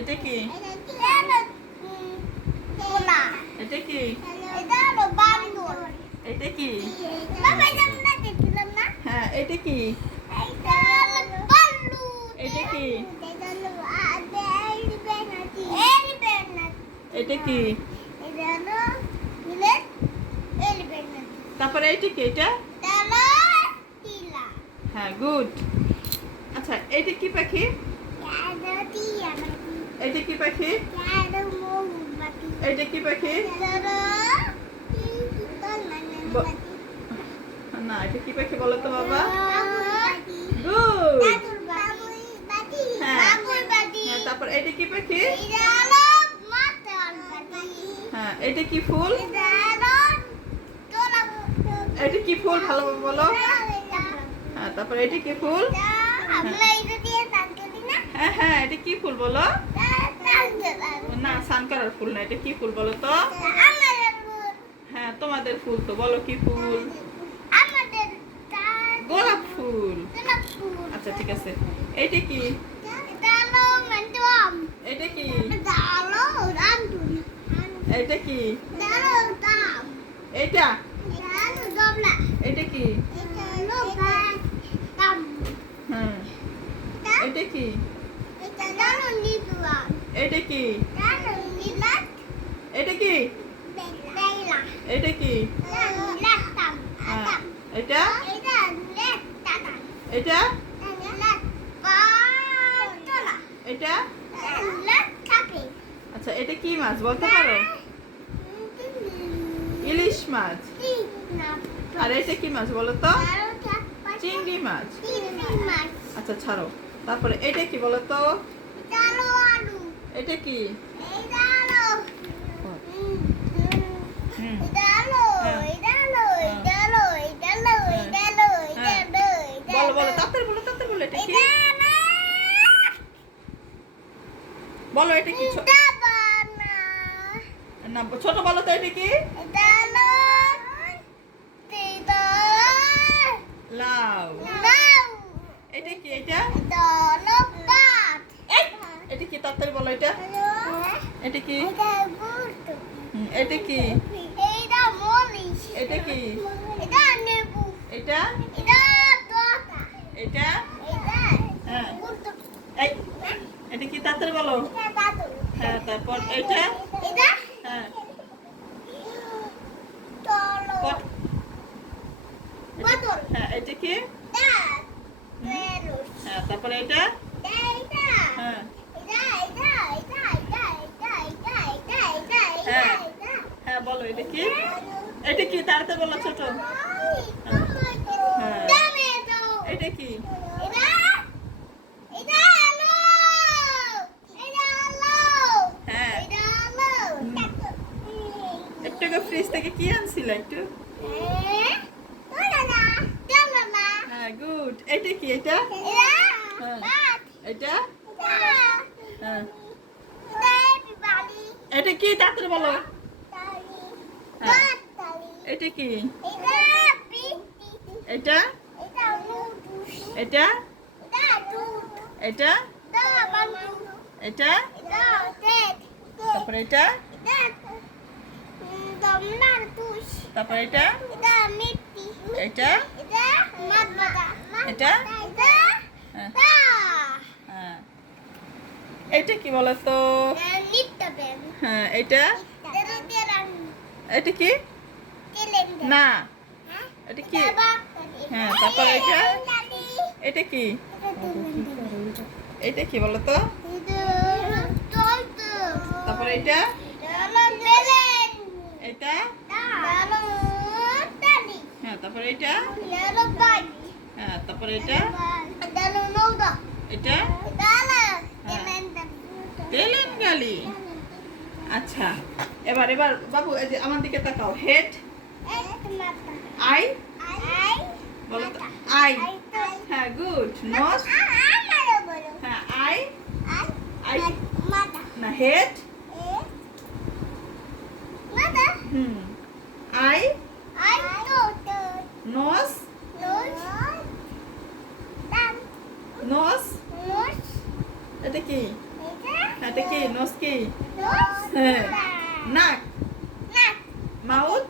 এটা কি? এটা কি? এটা কি? হ্যাঁ, এটা কি? এটা কি? এটা তারপরে এটা কি এটা? হ্যাঁ গুড। আচ্ছা এটা কি পাখি? এটা কি পাখি? এটা কি পাখি? না এটা কি পাখি বলো তো বাবা? হ্যাঁ। হ্যাঁ, তারপর এটা কি পাখি? হ্যাঁ এটা কি ফুল? এটা কি ফুল? ভালো বলো। হ্যাঁ তারপর এটা কি ফুল? হ্যাঁ হ্যাঁ এটা কি ফুল বলো? না স্নান ফুল না এটা কি ফুল বলো তো? হ্যাঁ তোমাদের ফুল তো বলো কি ফুল? গোলাপ ফুল। আচ্ছা ঠিক আছে। এটা কি? এটা কি? এটা কি? এটা কি? এটা কি? এটা হ্যাঁ এটা? এটা? এটা? আচ্ছা এটা কি মাছ? বলতে পারো? ইলিশ মাছ। আর এটা কি মাছ বলো তো? চিংড়ি মাছ। আচ্ছা ছাড়ো। তারপরে এটা কি বলো তো? এটা কি? বলো এটা কি ছোট বলো তো এটা কি লাউ এটা কি এটা এটা কি তাড়াতাড়ি বলো এটা এটা কি এটা কি? এটা মরিচ এটা কি? এটা নেবু এটা? এটা দোতা এটা? এটা হ্যাঁ। এটা কি তাড়াতাড়ি বলো? হ্যাঁ তারপর এটা? এটা? হ্যাঁ। হ্যাঁ এটা কি? হ্যাঁ তারপরে এটা? বলো এটা কি? এটা কি? তাড়াতাড়ি বলো ছোট। হ্যাঁ। এটা কি? হ্যাঁ। একটু ফ্রিজ থেকে কি আনছিল একটু. হ্যাঁ গুড এটা কি এটা? Yeah, এটা? হ্যাঁ। এটা কি? তাড়াতাড়ি বলো। হ্যাঁ। এটা কি? এটা? এটা? এটা? এটা? তারপরে এটা? তারপরে এটা? এটা? এটা? হ্যাঁ। হ্যাঁ। এটা কি বলতো? হ্যাঁ এটা? এটা কি? না। এটা কি? হ্যাঁ তারপর এটা? এটা কি? এটা কি বলো তো? তারপর এটা? এটা হ্যাঁ তারপর এটা? হ্যাঁ তারপর এটা এটা? হ্যাঁ। তেলেঙ্গালি। আচ্ছা এবার এবার বাবু এই যে আমার দিকে তাকাও। হেড আই বলো আই হ্যাঁ গুড নোজ হ্যাঁ আই আই না হেড হুম। আই নোজ নোজ এটা কি? এটা কি নোজ কি হ্যাঁ নাক mouth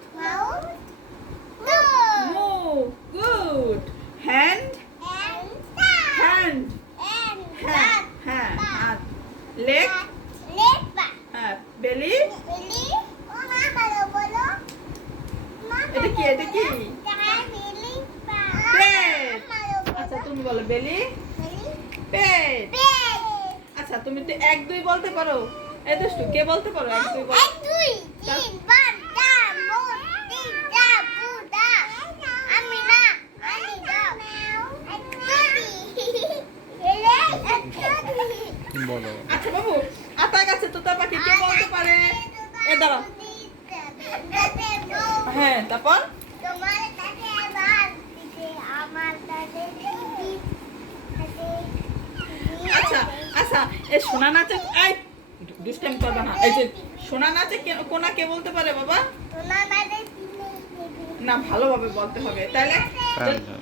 move good hand hand হ্যাঁ হ্যাঁ হাত লেগ হ্যাঁ বেলি এটা কি এটা কি আচ্ছা তুমি বলো বেলি পেট আচ্ছা তুমি তো এক দুই বলতে পারো। দুষ্টু কে বলতে পারো? এক দুই বল। এক দুই তিন পাঁচ চার পাঁচ তিন চার পুটা আমি না আমি দাও এক দুই এক দুই বলো। আচ্ছা বাবু আতা গাছে তোতা পাখি কে বলতে পারে? এ দাঁড়াও। হ্যাঁ তারপর? এ সোনা নাচে এই দুষ্টামি করবে না। এই যে সোনা নাচে কে- কোনা কে বলতে পারে বাবা? না ভালোভাবে বলতে হবে। তাহলে হ্যাঁ, হ্যাঁ।